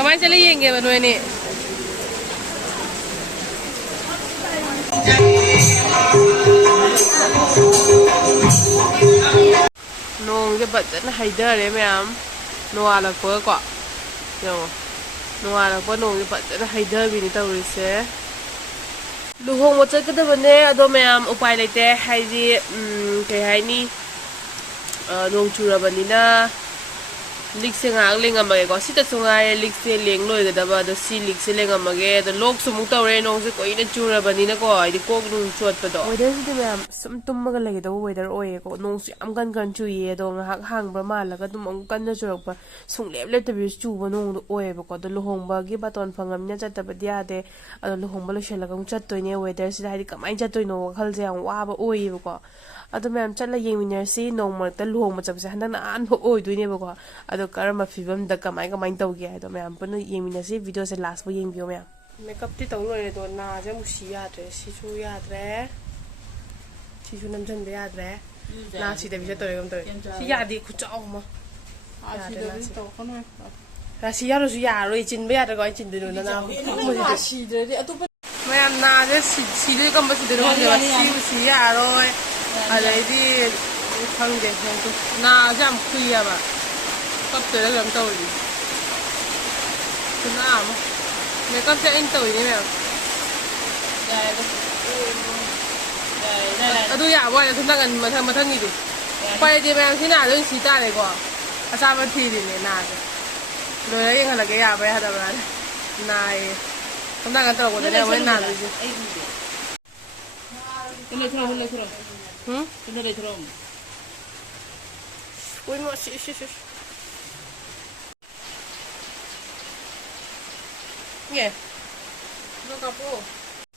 Kemarin saya lihat yang baru ini. Nong cái bật rất là hay đơ đấy mẹ em. Noa là có quả. Yo. Noa là có nong cái bật rất là hay đơ vì người ta rồi sẽ. Luhong một chút cái đó vấn đề, đó mẹ em upay lại thế hay gì cái hay ni. Nong chura vấn đề na. Lik se ngang leng amage ko sita sungai lik se leng loi ga daba do si lik se leng amage do lok sumuk tawre nong se koi na chura bani na ko ai ko nung chot pa do weather si ma'am sum tum maga lagi do weather oye ko nong su am gan chu ye do ngak hang ba ma la ga dum ang kan na churak pa sung lep lep ta bi chu ba nong do oye ba ko do lohong ba gi baton phangam nya chat ta ba dia de ado lohong ba lo shela ga chat to ne weather si hai kamai chat to no khal je ang wa ba oye ba ko ado ma'am chat la yeng winner si nong mar ta lohong ma chap se handan an ho oi du ne ba ko ado karma film da kamai tau ge do ma'am pun yeng winner si video se last bo yeng bio ma'am makeup ti tau loi do na je mu si ya tre si chu ya tre si chu nam chan de ya tre na si de bi se to yom to si ya di khu chao ma si de bi to ko no ra si ya ro su ya ro chin ba ya da ko chin de no na mo si de de atu ma'am na je si de kam ba si de ro si ya ro ai di khang de na jam khui ya ba cấp tới là làm tàu gì, thế nào mà, mấy con sẽ anh tàu như nào? Tôi giả vậy là chúng ta cần mà thân gì đi, quay đi em thế nào đến xí ta này quả, sao mà thì này nào, rồi đấy là cái giả vậy hả bạn? Này, chúng ta cần tàu của này mới nào rồi chứ? Cái này thôi, cái này thôi. Ui mà xí. 예.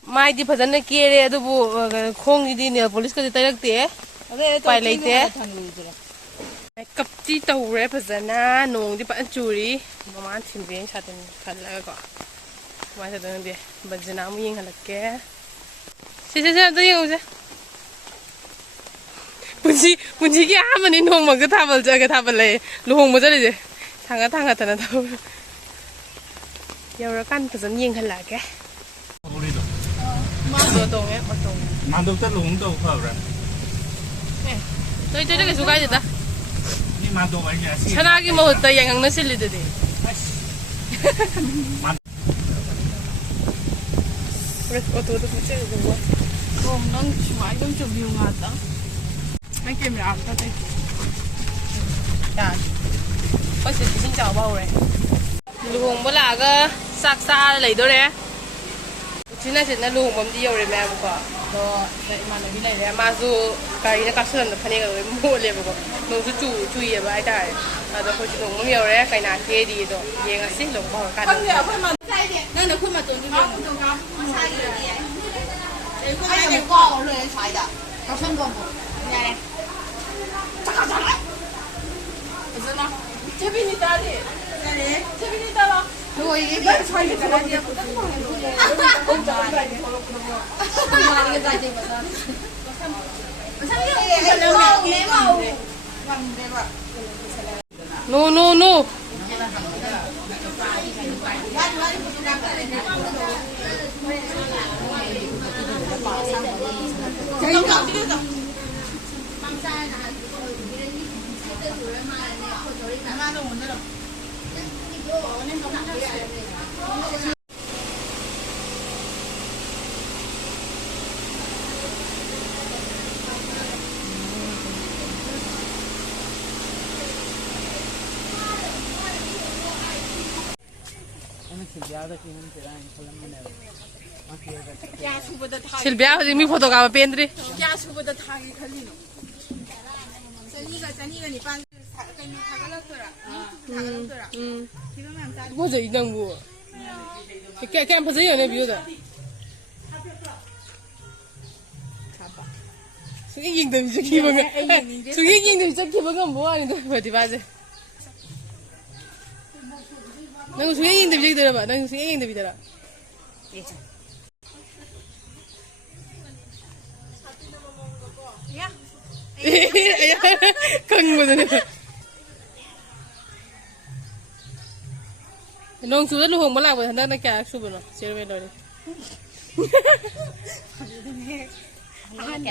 마이디 파잔네 끼에레 아두부 콩이디 네 폴리스까지 따락대. 빠이 레이테. 메이크업티 tawre 파잔나 농디 빠 주리. 마만 팀뱅 사든 칼라가. 마이 사든 데 바즈나 무 잉할게. 시시시 또 잉오세. 문지기 하면 이놈 먹그 타벌 저게 타벌래. 루홍 뭐 저리지. 당가 타나 타워. giờ căn phải dẫn nhìn thật là cái đồ tùng ấy đồ tùng mà đâu tất luôn đâu phải rồi tôi cái số cái gì ta nhưng mà đồ ấy nhỉ 차라리 뭐 또 양양 넣으실리더니 그래 어떻게 붙여야 되는 거야 그럼 넌 좋아 이건 좀 유용하다 mấy kem là ta đây dạ bác sĩ xin chào bao rồi luồng bữa là cái sạc xa lấy đâu đấy chứ này sẽ là luồng bấm đi rồi mẹ bố đó vậy mà nó cái này đấy mà dù cái nó cắt sơn được phần này rồi mua liền bố nó cứ chú ý vậy đấy à đó thôi luồng bấm nhiều đấy cái nào kia đi đó về ngã xích luồng bao cái đó那你困嘛？走这边。哎，你挂我热人才的，搞成功不？来，咋来？不是呢，这边你打的，哪里？这边你打了。我一个人才的，在那里。No no no 실비야 지금 포토가 뺀드리 뭐지 이런 거 그냥 보세요 내 비유다 수익잉도 진짜 기분가 수익잉도 진짜 기분가 뭐 하는데 어디 봐지 너 수익잉도 비지 들어봐 너 수익잉도 비더라 큰 거는 น้องสูดลูกหงมาลากไปทางด้านนักแกสูบเนาะเชื่อไหมโดย เ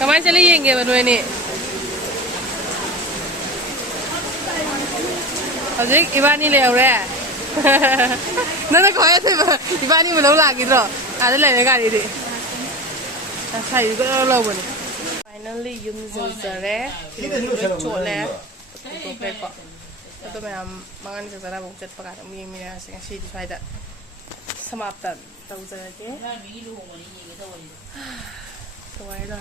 Kemarin cili yang ke berdua ni. Asyik iba ni le orang. Nana kau ya sih iba ni belum lagi tu. Ada lagi kali ni. Saya juga lalu pun. Finally yum zare. Cole. Itu pekak. Itu memang mangan secara bukan pakai mie asing sih di sana. Samaptan. Tahu saya ke? Tuai dah.